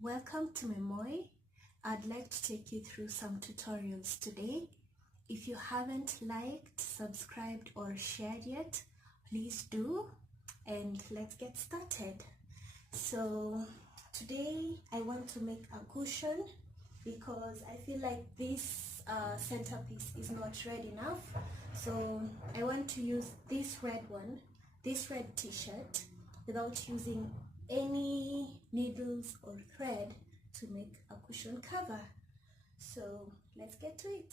Welcome to Memoy. I'd like to take you through some tutorials today. If you haven't liked, subscribed or shared yet, please do, and let's get started. So today I want to make a cushion because I feel like this centerpiece is not red enough. So I want to use this red t-shirt without using any needles or thread to make a cushion cover. So let's get to it.